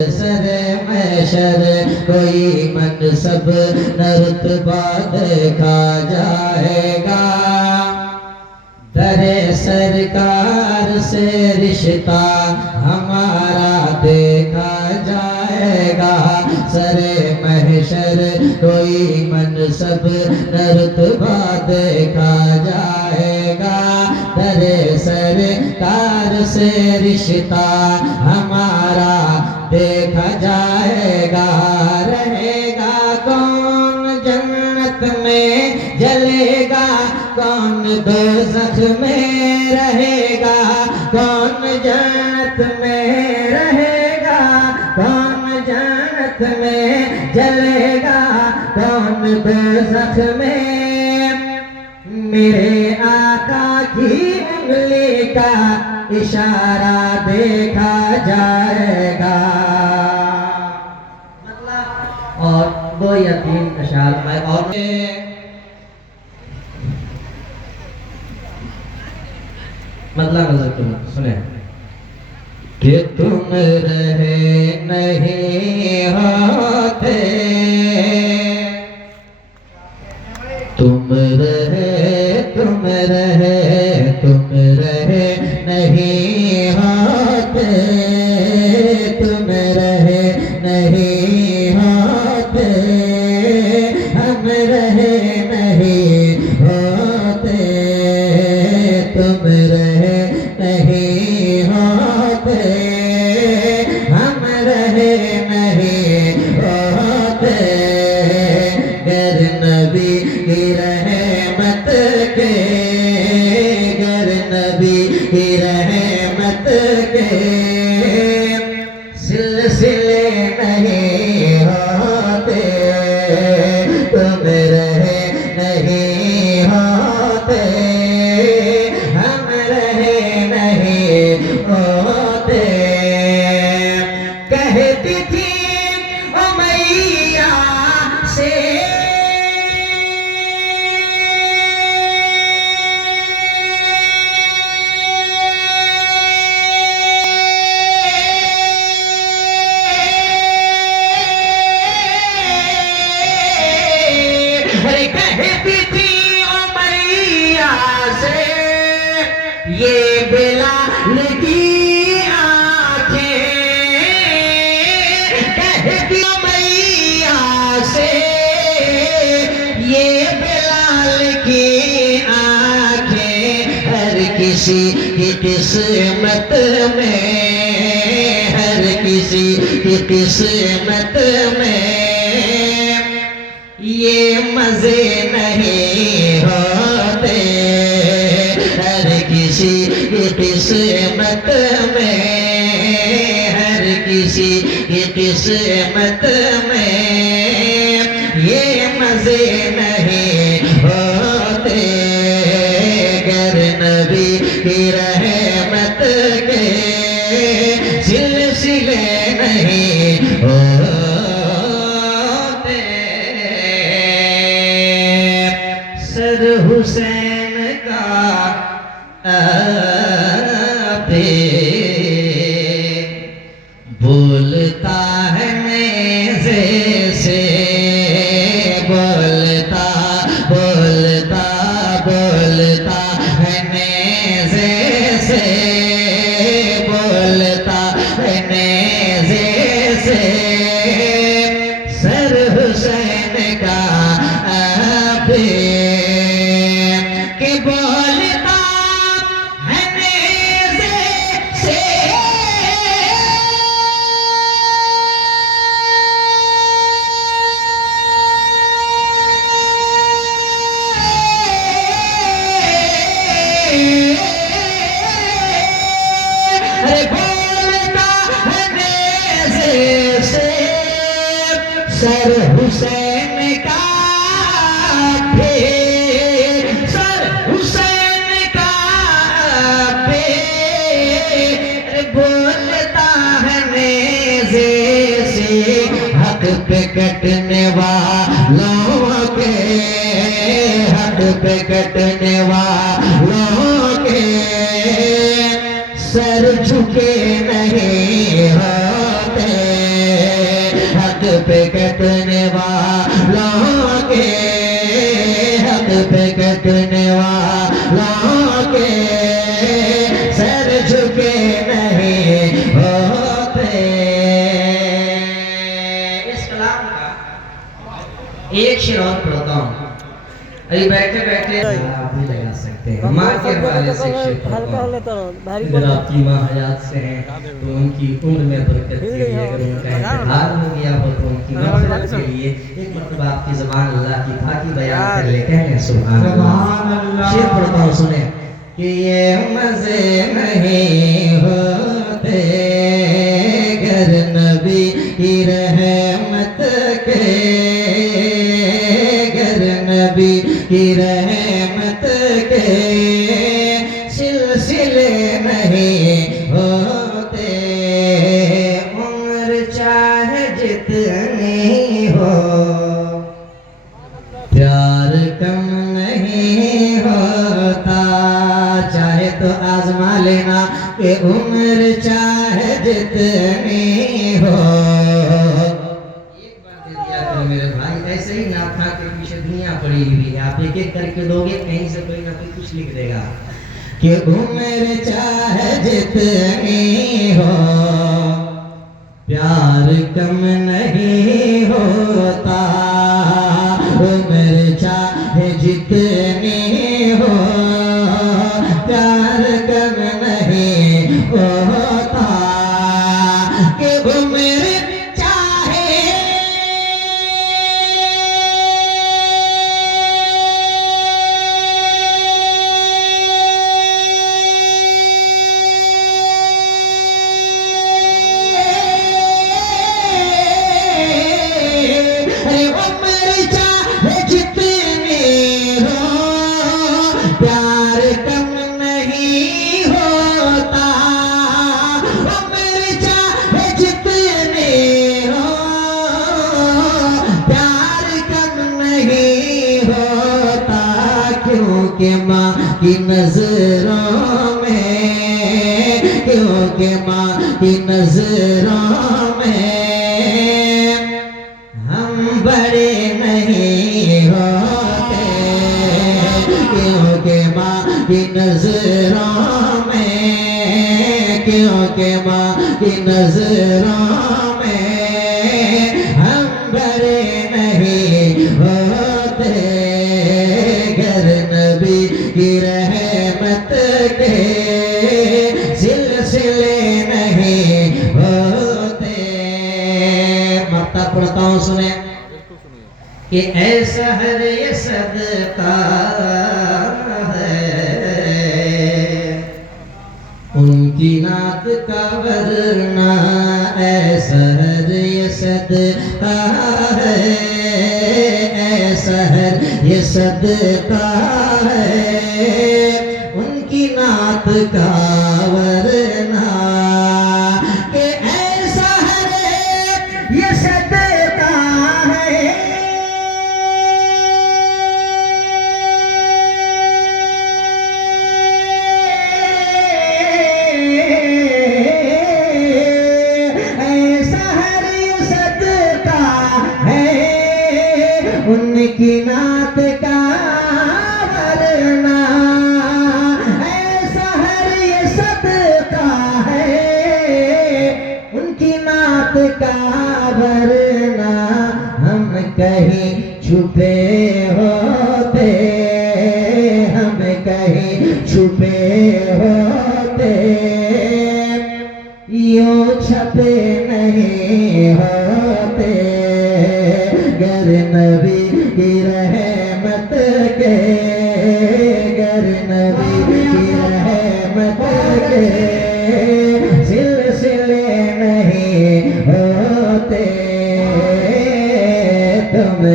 सरे महशर कोई मनसब न रुतबा देखा जाएगा। दरे सरकार से रिश्ता हमारा देखा जाएगा। सरे महशर कोई मनसब न रुतबा देखा जाएगा। दरे सरकार से रिश्ता हमारा देखा जाएगा। रहेगा कौन जन्नत में जलेगा, कौन दोज़ख में रहेगा। कौन जन्नत में रहेगा, कौन जन्नत में जलेगा, कौन दोज़ख में। मेरे आका की उंगली का इशारा देखा जाएगा। मतलब और 2 या 3 अशार में और मतलब तुम सुने कि तुम रहे नहीं होते, तुम रहे तुम रहे तुम रहे नहीं होते, तुम रहे नहीं होते, हम रहे नहीं होते, तुम रहे नहीं होते, हम रहे नहीं होते। गर नबी की रहमत के, गर नबी की रहमत के सिलसिले नहीं होते, तुम रहे नहीं होते, हम रहे नहीं होते। कहती थी उमैया से कहती थी उमैया से ये बिलाल की आंखें, कहती उमैया से ये बिलाल की आंखें। हर किसी की किस्मत में, हर किसी की किस्मत में ये मजे नहीं होते। हर किसी की किस्मत में, हर किसी की किस्मत में ये मजे नहीं होते। गर नबी की रहमत के सिलसिले नहीं होते। सर हुसैन का बोलता है नेज़े से, बोलता बोलता बोलता है नेज़े से, बोलता है नेज़े से। सर हुसैन का कि बोलता है नेज़े से। अरे बोलता है नेज़े से। सर हुसैन का बोलता है नेज़े से। हक पे कटने वालों के, हक पे कटने वालों के सर झुके नहीं होते। पे कटने वालों के, हक पे कटने वालों के सर झुके नहीं होते। इस कलाम का एक शेर और पढ़ता हूँ। अभी बैठे बैठे आप भी लगा सकते हैं। माँ के हवाले से शेर पढ़ता हूँ। अगर आपकी माँ हयात से हैं तो उनकी उम्र में बरकत के लिए, अगर उनका इंतकाल हो गया हो तो उनकी मग़फ़िरत के लिए एक मरतबा आपकी ज़बान अल्लाह की पाकी बयान कर ले, कह लें सुभान अल्लाह। शेर पढ़ता हूँ, सुने कि ये मज़े नहीं होते गर नबी की रहमत के, गर नबी की रहमत के सिलसिले नहीं होते। उम्र चाहे जितनी हो प्यार कम नहीं होता। चाहे तो आजमा लेना कि उम्र चाहे जितनी हो। एक बार दे दिया करो मेरे भाई, ऐसे ही ना था कि पीछे दुनिया पड़ी हुई है, आप एक एक करके दोगे कहीं से कोई ना कोई कुछ लिख देगा कि उम्र चाहे जितनी हो प्यार कम नहीं होता। उम्र चाहे जितनी हो प्यार कम नहीं होता। कि उम्र चाहे प्यार कम नहीं होता। उम्र चाहे जितनी हो प्यार कम नहीं होता। क्योंकि माँ की नजरों में, क्योंकि माँ की नजरों में हम बड़े नहीं होते। क्योंकि माँ की नजरों में, क्योंकि माँ की नजरों में हम बड़े नहीं होते। घर नबी की रहमत के सिलसिले नहीं होते। मरता पढ़ता हूँ, सुने कि ऐसा हर ये सदका है उनकी नात का वरना। ऐसा हर ये सदका है, ऐसा हर ये सदका है उनकी नात का वरना। कि ऐसा हर ये सदका है उनकी नात का वरना। ऐसा हर ये सदका है उनकी नात का वरना। हम कहीं छुपे होते, हम कहीं छुपे होते यूं छपे नहीं होते। गर नबी की रहमत के, गर नबी की रहमत के सिलसिले नहीं होते। तुम